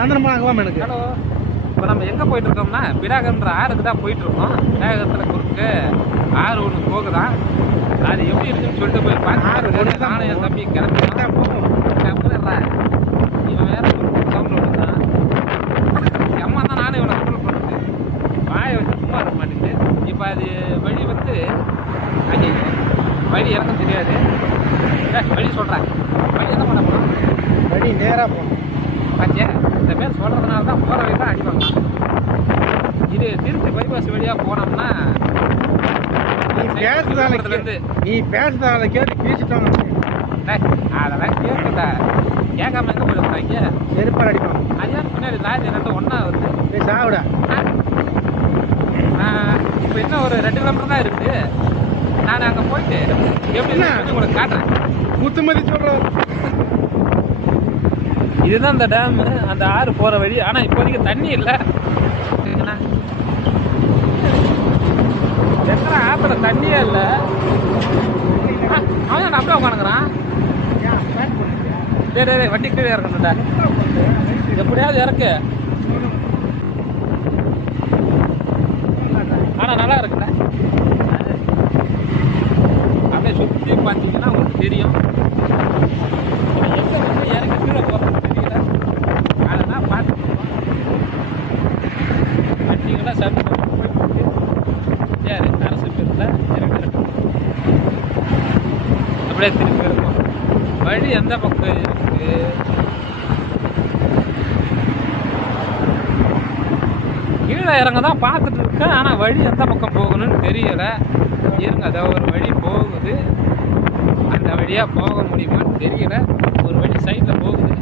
சாயந்தரமா ஆகலாம் எனக்கு. ஹலோ, இப்போ நம்ம எங்கே போயிட்டுருக்கோம்னா பிடாகன்ற ஆறுக்கு தான் போயிட்டுருக்கோம். பிடாகத்தில் குறுக்கு ஆறு ஒன்று போகுதான். அது எப்படி இருக்குன்னு சொல்லிட்டு போய் பார்த்து நானும் என் தம்பி கிளம்பிடுறேன். இவன் வேற சவுண்ட் விட்டுதான் அம்மா தான் நானும் இவனை கண்ட்ரோல் பண்ணுறது. வாயை வச்சு சும்மா இருக்க மாட்டேங்குது. இப்போ அது வழி வந்து அங்கே வழி எனக்கும் தெரியாது. வழி சொல்கிறேன். வழி என்ன பண்ண போகிறோம்? வழி நேராக போகணும். பாத்தியா, இந்த பேர் சொல்கிறதுனால தான் போகிற வழி தான் அடிப்பாங்க. இது திருச்சி பைபாஸ் வழியாக போனோம்னா நீ பேசுறதால கேட்டு பேசிட்டோம். அதெல்லாம் கேட்கல. கேட்காம எங்கே போயிருந்தாங்க? செருப்பால் அடிப்பான். ஐயா பின்னாடி லாரி ரெண்டு ஒன்றா வந்து சாவிட. இப்போ இன்னும் ஒரு 2 கிலோமீட்டர் தான் இருக்குது. நான் அங்கே போயிட்டு எப்படின்னா உங்களுக்கு காட்டுறேன். முத்துமதி சொல்கிறோம். இதுதான் அந்த டேமு, அந்த ஆறு போகிற வழி. ஆனால் இப்போதைக்கு தண்ணி இல்லை. எத்தனை ஆற்றுல தண்ணியே இல்லை. அவன் அப்படியே உட்காந்துக்கிறான். சரி வண்டி கீழே இறக்கணும்டா. எப்படியாவது இறக்கு. ஆனால் நல்லா இருக்குல்ல. அப்படியே சுற்றி பார்த்தீங்கன்னா உங்களுக்கு தெரியும். எங்கே வந்து இறக்கி கீழே போகிறது தெரியல. அதெல்லாம் பார்த்துக்கோங்க. வண்டிங்கெல்லாம் சரி போயிட்டு சரி அரசு பேரில் இறக்கணும். அப்படியே திருப்பி இருக்கும். வழி எந்த பக்கம் இருக்கு? கீழே இறங்க தான் பார்த்துட்டு இருக்கேன். ஆனால் வழி எந்த பக்கம் போகணும்னு தெரியலை. இருங்க, அதை ஒரு வழி போகுது. அந்த வழியாக போக முடியுமான்னு தெரியல. ஒரு வழி சைடில் போகுது.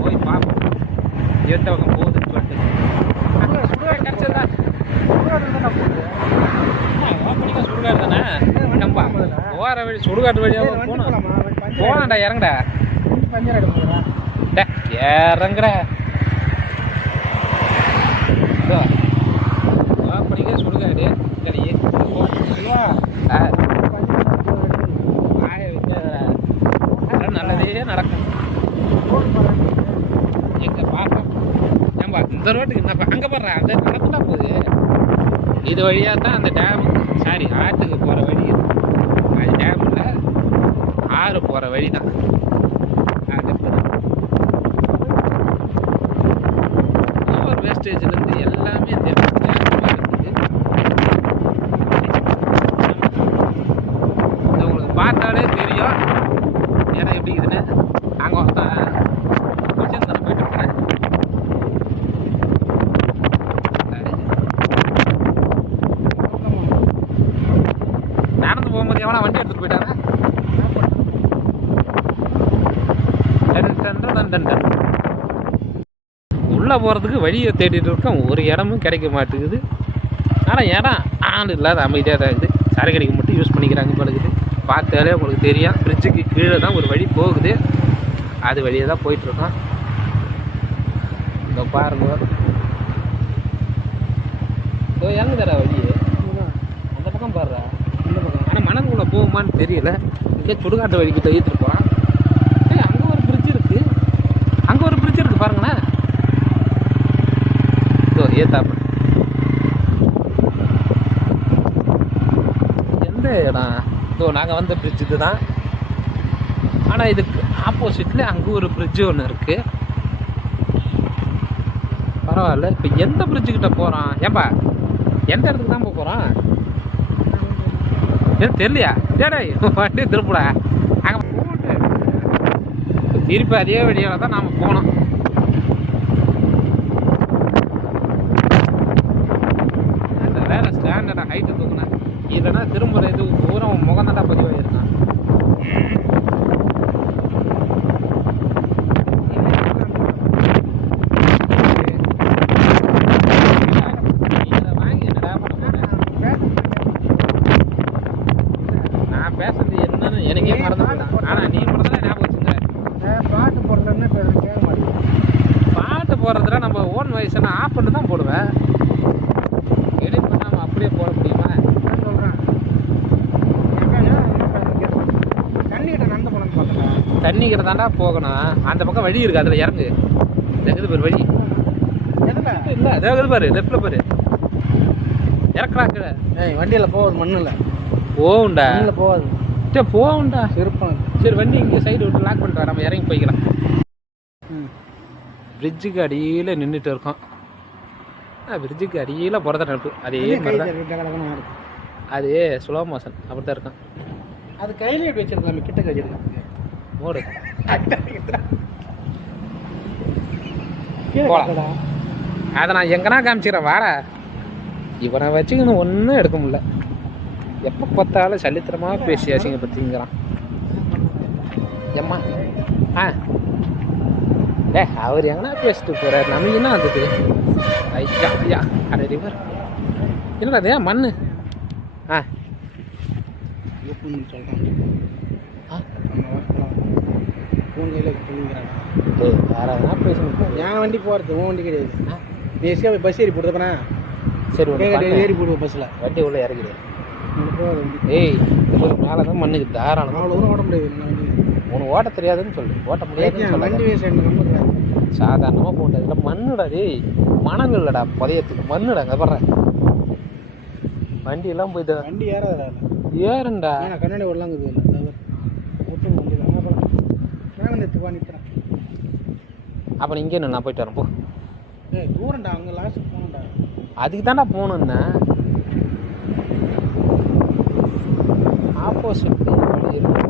போய் பார்ப்போம் எந்த பக்கம் போகுதுன்னு சொல்லிட்டு. கிடச்சதா ஓப்பனிங்காக சுடுகாடு தானே நம்பா. போகிற வழி சுடுகாட்டு வழியாக போகணும். போகலாம்டா, இறங்கடா. இறங்குடா. ஓப்பனிங்காக சுடுகாடு கிடையே. நல்லதே நடக்கும். எங்கே பார்க்க ஏன்பா இந்த ரோட்டுக்கு என்னப்பா அங்கே போடுறேன். அந்த நடந்துட்டா போகுது. இது வழியாக தான் அந்த டேமுக்கு சாரி ஆற்றுக்கு போகிற வழி. அது டேமில் ஆறு போகிற வழி தான். ஓவர் வேஸ்டேஜ்லேருந்து எல்லாமே இந்த உங்களுக்கு பார்த்தாலே தெரியும் இடம் எப்படி இருக்குதுன்னு. அங்கே ஒருத்தன் கொஞ்சம் போயிட்டு போனேன். நடந்து போகும்போது எவனா வண்டி எடுத்துகிட்டு போயிட்டாங்க. உள்ளே போகிறதுக்கு வழியை தேடிட்டு இருக்கோம். ஒரு இடமும் கிடைக்க மாட்டேங்குது. ஆனால் இடம் ஆள் இல்லாத அமைதியாக தான் இருக்குது. சரக்கடிக்கு மட்டும் யூஸ் பண்ணிக்கிறாங்க பழகுது. பார்த்தாலே உங்களுக்கு தெரியும். பிரிட்ஜுக்கு கீழே தான் ஒரு வழி போகுது. அது வழியே தான் போயிட்டுருக்கோம். இங்கே பாருங்க. எங்கே தர வழி அந்த பக்கம் பாடுறா. இந்த பக்கம் ஆனால் மணக்குள்ளே போகுமான்னு தெரியல. இங்கே சுடுகாட்டு வழிக்கிட்ட ஏற்றிட்டு போகிறான். அங்கே ஒரு பிரிட்ஜ் இருக்குது. அங்கே ஒரு பிரிட்ஜ் இருக்குது பாருங்கண்ணா. ஏத்தாப்ப எந்த இடம்? நாங்கள் வந்த பிரிட்ஜ் இது தான். ஆனால் இதுக்கு ஆப்போசிட்டில் அங்கே ஒரு பிரிட்ஜு ஒன்று இருக்குது. பரவாயில்ல. இப்போ எந்த பிரிட்ஜுக்கிட்ட போகிறோம்? ஏப்பா எந்த இடத்துக்கு தான் போகிறோம்? தெரியலையா? டேடா வண்டி திருப்படா. அங்கே போட்டு திருப்பி அதே வழியால் தான் நாம் போனோம். அந்த வேலை ஸ்டாண்டர்டாக ஹைட்டு தூக்குனா இல்லைன்னா திரும்ப இது பூரா முகம் தாண்டா பதிவாயிருக்கான். நான் பேசுறது என்னன்னு எனக்கே மறந்து போயிட்டான். ஆனால் நீ மட்டும் தான் ஞாபகம் வச்சுங்க. பாட்டு போடுறதுன்னு கேட்க மாட்டேங்குது. பாட்டு போடுறதுல நம்ம ஓன் வயசு நான் ஆஃப் பண்ணி தான் போடுவேன். எடிட் பண்ணாமல் அப்படியே போட முடியுமா? சொல்கிறேன். தண்ணிக்கிட்ட நடந்து போனோம்னு பார்த்தேன். தண்ணிக்கிட்ட தாண்டா போகணும். அந்த பக்கம் வழி இருக்குது. அதில் இறங்கு. இருக்குது பாரு வழி எதுல இல்லை இருக்குது பாரு லெஃப்டில் பாரு இறக்குறா கீழே. ஏய் வண்டியில் போகாது மண்ணில் போகும்டா மண்ணில் போகாது சரி போகும்டா. சிறப்பாக சரி வண்டி இங்கே சைடு விட்டு லாக் பண்ணிட்டு நம்ம இறங்கி போய்க்கலாம். பிரிட்ஜுக்கு அடியில் நின்றுட்டு இருக்கோம். பிரிட்ஜுக்கு அடியில் பிறந்த நடப்பு அதே மாதிரி தான். அது ஸ்லோ மோஷன் அப்படி தான் இருக்கும். அது கையில் எப்படி வச்சிருக்கலாம் கிட்ட வச்சிருக்கேன் மோடு கீழே போலாம். அதை நான் எங்கன்னா காமிச்சிக்கிறேன் வாடா. இவனை வச்சுக்கணும் ஒன்றும் எடுக்க முடியல. எப்போ பார்த்தாலும் சலித்திரமாக பேசி அசிங்க பற்றிங்கிறான். எம்மா அவர் எங்கன்னா பேசிட்டு போகிறார். நமக்கு என்ன வந்தது? ஐயா ஐயா அட ரிவர் என்னடா அது மண் வேற எதனா பேசணும். என் வண்டி போகிறது உன் வண்டி கிடையாது. நீ எஸ்கே பஸ் ஏறி போடுறதுப்பண்ணா. சரி ஏறி போடுவோம் பஸ்ஸில் வண்டி உள்ள இறங்கிடு. ஏய் இந்த மாதிரி மேலே தான் மண்ணுக்கு தாராளம். அவ்வளோ தூரம் ஓட முடியாது. உனக்கு ஓட்ட தெரியாதுன்னு சொல்லு. ஓட்ட முடியாதுன்னு வண்டி சொல்லு. வேஸ்ட் எனக்கு சாதாரணமாக போகணும். இதில் மண்ணுடா டேய் மணல் இல்லைடா புதையத்துக்கு மண்ணுடா. அங்கே வர்றேன் வண்டியெல்லாம் போயிட்டு வண்டி ஏறாதா ஏறண்டா. நான் கண்ணாடி வரலாங்குது இல்லை ஒட்டு வண்டி நான் எடுத்து பண்ணிக்கிறேன். அப்போ இங்கே நான் போயிட்டு வரேன் போ. ஏய் தூரம்டா அங்கே லாஸ்ட்டுக்கு போகணும்டா. அதுக்கு தான்டா போகணுன்னா ஆப்போசிட் வழி இருக்கு.